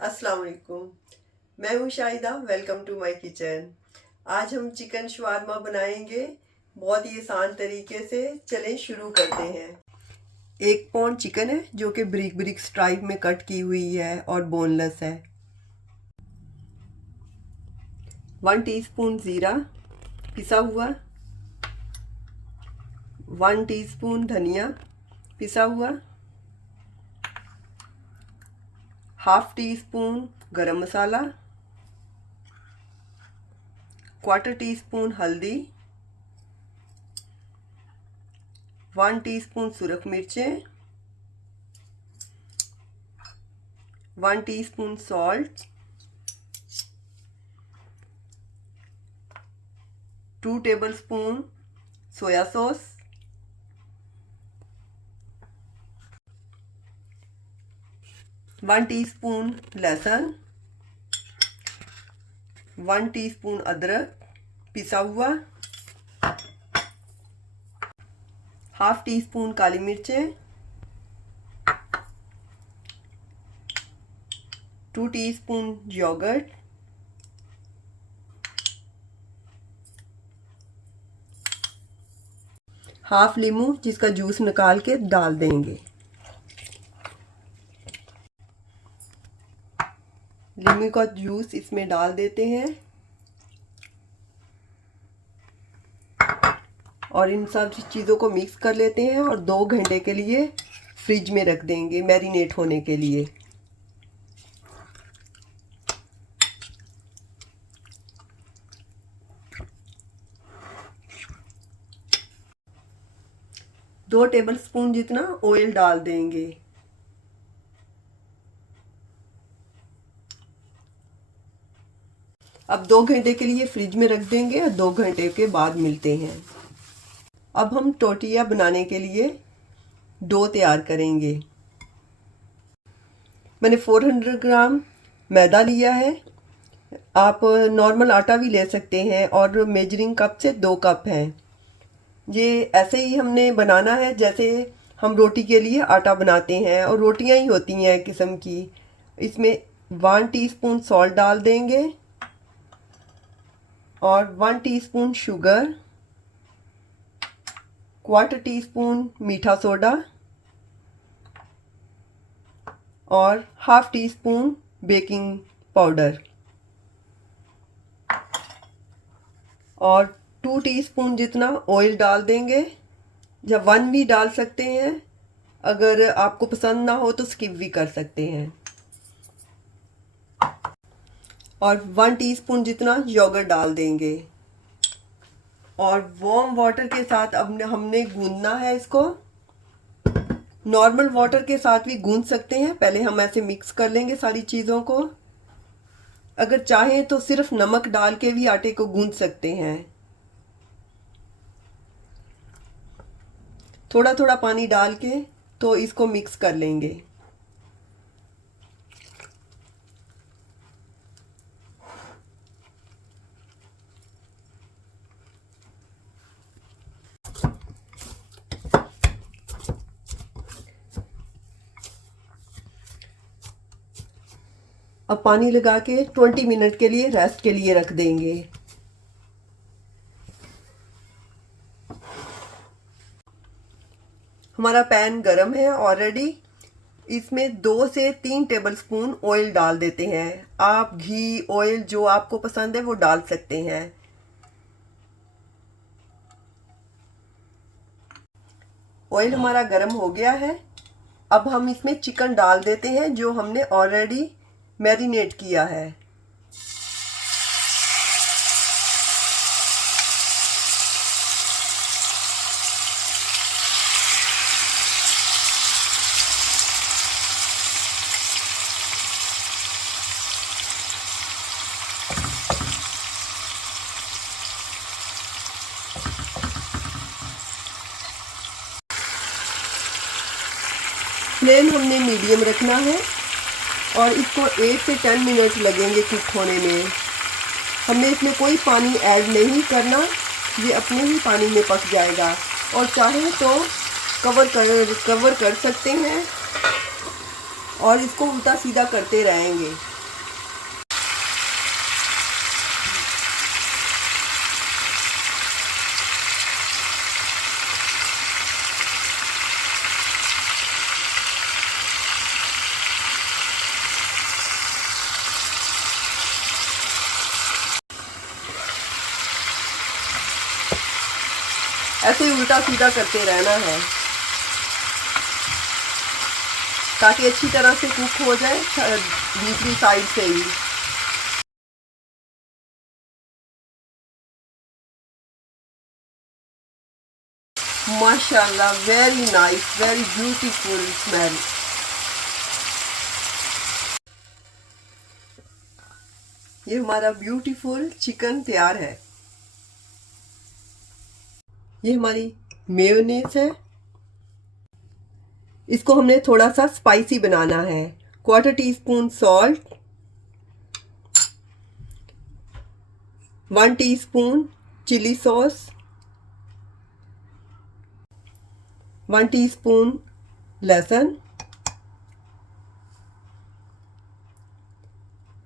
अस्सलाम वालेकुम। मैं हूँ Shahida. Welcome to my kitchen. आज हम चिकन शवारमा बनाएंगे बहुत ही आसान तरीके से। चलें शुरू करते हैं। 1 पाउंड चिकन है जो कि ब्रिक ब्रिक स्ट्राइप में कट की हुई है और बोनलेस है। 1 टीस्पून ज़ीरा पिसा हुआ, 1 टीस्पून धनिया पिसा हुआ, हाफ टी स्पून गरम मसाला, 1/4 टीस्पून हल्दी, 1 टीस्पून सुरख मिर्चें, 1 teaspoon salt, 2 tablespoon soya sauce, 1 teaspoon लहसुन, 1 टीस्पून अदरक पिसा हुआ, हाफ टी स्पून काली मिर्चें, 2 टीस्पून योगर्ट, हाफ लीमू जिसका जूस निकाल के डाल देंगे। लीमू का जूस इसमें डाल देते हैं और इन सब चीज़ों को मिक्स कर लेते हैं और 2 घंटे के लिए फ्रिज में रख देंगे मैरिनेट होने के लिए। दो टेबलस्पून जितना ऑयल डाल देंगे। अब 2 घंटे के लिए फ्रिज में रख देंगे और 2 घंटे के बाद मिलते हैं। अब हम टोटिया बनाने के लिए डो तैयार करेंगे। मैंने 400 ग्राम मैदा लिया है। आप नॉर्मल आटा भी ले सकते हैं और मेजरिंग कप से 2 कप हैं। ये ऐसे ही हमने बनाना है जैसे हम रोटी के लिए आटा बनाते हैं और रोटियां ही होती हैं किस्म की। इसमें 1 टीस्पून सॉल्ट डाल देंगे और 1 टीस्पून शुगर, 1/4 टीस्पून मीठा सोडा और half tea spoon baking powder और 2 टीस्पून जितना ऑयल डाल देंगे, या 1 भी डाल सकते हैं। अगर आपको पसंद ना हो तो स्किप भी कर सकते हैं। और 1 टीस्पून जितना योगर्ट डाल देंगे और वार्म वाटर के साथ अब हमने गूंदना है इसको। नॉर्मल वाटर के साथ भी गूंद सकते हैं। पहले हम ऐसे मिक्स कर लेंगे सारी चीज़ों को। अगर चाहें तो सिर्फ नमक डाल के भी आटे को गूंद सकते हैं। थोड़ा थोड़ा पानी डाल के तो इसको मिक्स कर लेंगे। अब पानी लगा के 20 मिनट के लिए रेस्ट के लिए रख देंगे। हमारा पैन गरम है ऑलरेडी। इसमें 2 से 3 टेबलस्पून ऑयल डाल देते हैं। आप घी ऑयल जो आपको पसंद है वो डाल सकते हैं। ऑयल हमारा गरम हो गया है। अब हम इसमें चिकन डाल देते हैं जो हमने ऑलरेडी मैरिनेट किया है। फ्लेम हमने मीडियम रखना है और इसको 8 से 10 मिनट लगेंगे कुक होने में। हमने इसमें कोई पानी ऐड नहीं करना, ये अपने ही पानी में पक जाएगा। और चाहें तो कवर कर सकते हैं और इसको उल्टा सीधा करते रहेंगे। ऐसे ही उल्टा सीधा करते रहना है ताकि अच्छी तरह से कुक हो जाए दूसरी साइड से ही। माशाल्लाह, very nice, very beautiful smell. ये हमारा ब्यूटीफुल चिकन तैयार है। ये हमारी मेयोनीज है। इसको हमने थोड़ा सा स्पाइसी बनाना है। 1/4 teaspoon salt, 1 teaspoon chilli sauce, 1 teaspoon लहसुन,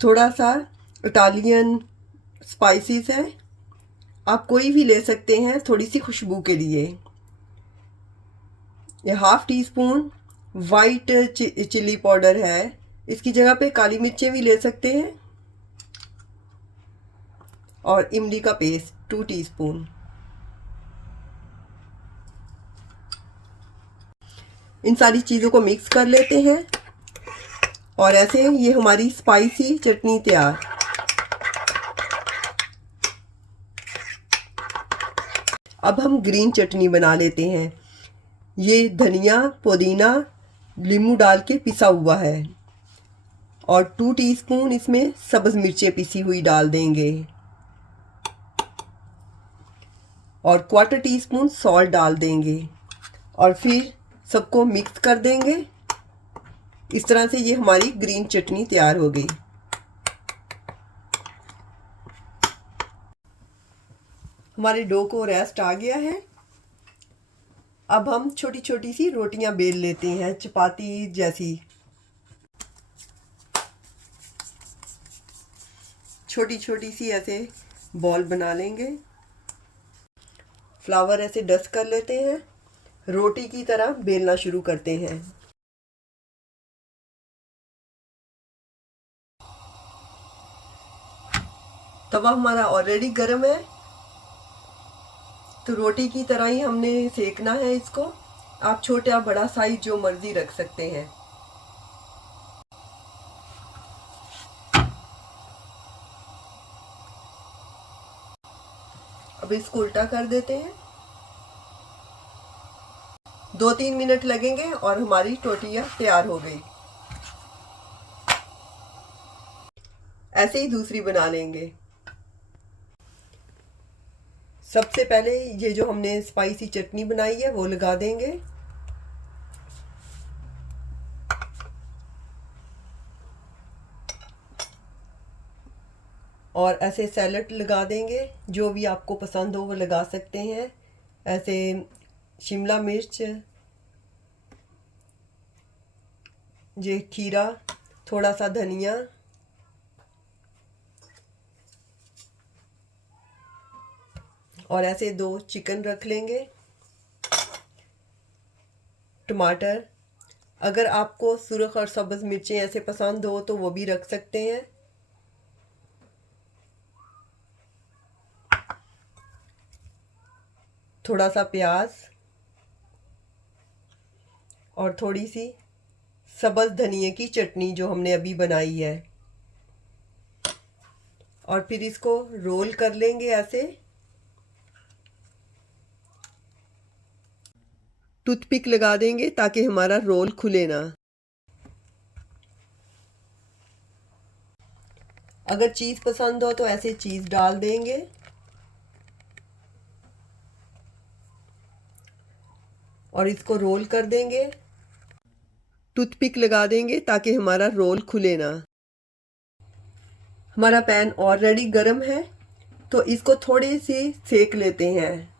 थोड़ा सा इटालियन स्पाइसेस है, आप कोई भी ले सकते हैं थोड़ी सी खुशबू के लिए। ये 1/2 टीस्पून वाइट चिली पाउडर है, इसकी जगह पे काली मिर्चें भी ले सकते हैं। और इमली का पेस्ट 2 टीस्पून। इन सारी चीज़ों को मिक्स कर लेते हैं और ऐसे ये हमारी स्पाइसी चटनी तैयार। अब हम ग्रीन चटनी बना लेते हैं। ये धनिया, पुदीना, नींबू डाल के पिसा हुआ है और 2 टीस्पून इसमें सब्ज़ मिर्चें पिसी हुई डाल देंगे और 1/4 टीस्पून सॉल्ट डाल देंगे और फिर सबको मिक्स कर देंगे। इस तरह से ये हमारी ग्रीन चटनी तैयार हो गई। हमारे डो को रेस्ट आ गया है। अब हम छोटी छोटी सी रोटियां बेल लेते हैं, चपाती जैसी। छोटी छोटी सी ऐसे बॉल बना लेंगे। फ्लावर ऐसे डस्ट कर लेते हैं, रोटी की तरह बेलना शुरू करते हैं। तवा हमारा ऑलरेडी गर्म है, तो रोटी की तरह ही हमने सेकना है इसको। आप छोटा या बड़ा साइज जो मर्जी रख सकते हैं। अब इसको उल्टा कर देते हैं। 2-3 मिनट लगेंगे और हमारी टोटियाँ तैयार हो गई। ऐसे ही दूसरी बना लेंगे। सबसे पहले ये जो हमने स्पाइसी चटनी बनाई है वो लगा देंगे। और ऐसे सैलेड लगा देंगे, जो भी आपको पसंद हो वो लगा सकते हैं। ऐसे शिमला मिर्च, ये खीरा, थोड़ा सा धनिया, और ऐसे 2 चिकन रख लेंगे। टमाटर, अगर आपको सुरख और सब्ज़ मिर्चें ऐसे पसंद हो तो वो भी रख सकते हैं। थोड़ा सा प्याज और थोड़ी सी सब्ज़ धनिए की चटनी जो हमने अभी बनाई है। और फिर इसको रोल कर लेंगे ऐसे। टूथपिक लगा देंगे ताकि हमारा रोल खुले ना। अगर चीज़ पसंद हो तो ऐसे चीज़ डाल देंगे। और इसको रोल कर देंगे। टूथपिक लगा देंगे ताकि हमारा रोल खुले ना। हमारा पैन ऑलरेडी गर्म है, तो इसको थोड़ी सी सेक लेते हैं।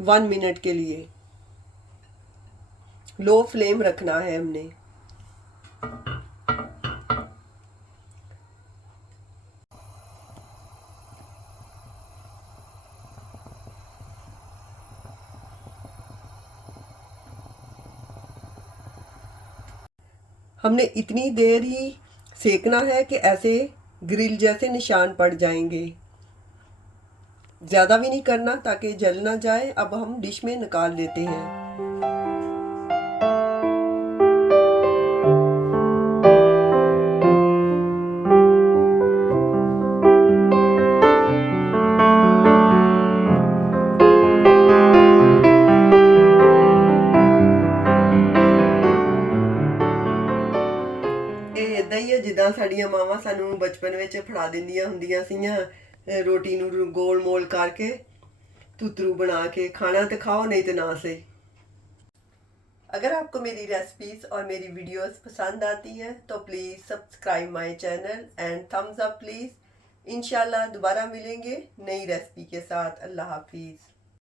वन मिनट के लिए लो फ्लेम रखना है हमने। हमने इतनी देर ही सेकना है कि ऐसे ग्रिल जैसे निशान पड़ जाएंगे। ज़्यादा भी नहीं करना ताकि जल ना जाए। अब हम डिश में निकाल लेते हैं। ਇਹ ਇਦਾਂ ਹੀ ਹੈ ਜਿੱਦਾਂ ਸਾਡੀਆਂ ਮਾਵਾਂ ਸਾਨੂੰ ਬਚਪਨ ਵਿੱਚ ਫੜਾ ਦਿੰਦੀਆਂ ਹੁੰਦੀਆਂ ਸੀਗੀਆਂ, ਰੋਟੀ ਨੂੰ ਗੋਲ ਮੋਲ ਕਰਕੇ तुतरू बना के खाना तो खाओ, नहीं तो ना सही। अगर आपको मेरी रेसिपीज और मेरी वीडियोस पसंद आती हैं तो please subscribe my channel and thumbs up please. इंशाल्लाह दोबारा मिलेंगे नई रेसिपी के साथ। अल्लाह हाफिज़।